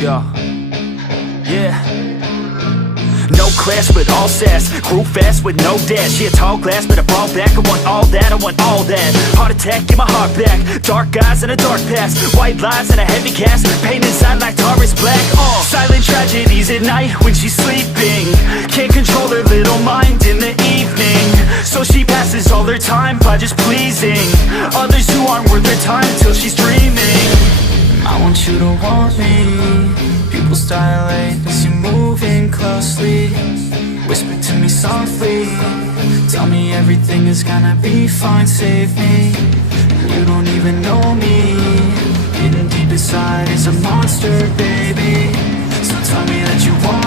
Yo, yeah. No class but all sass, grew fast with no dash. Yeah, tall glass but I fall back. I want all that, I want all that. Heart attack, get my heart back. Dark eyes and a dark past. White lies and a heavy cast. Pain inside like tar is black. Silent tragedies at night when she's sleeping. Can't control her little mind in the evening. So she passes all her time by just pleasing others who aren't worth her time till she's dreaming. I want you to want me. Pupils dilate as you're moving closely. Whisper to me softly. Tell me everything is gonna be fine. Save me. You don't even know me. Hidden deep inside is a monster, baby. So tell me that you want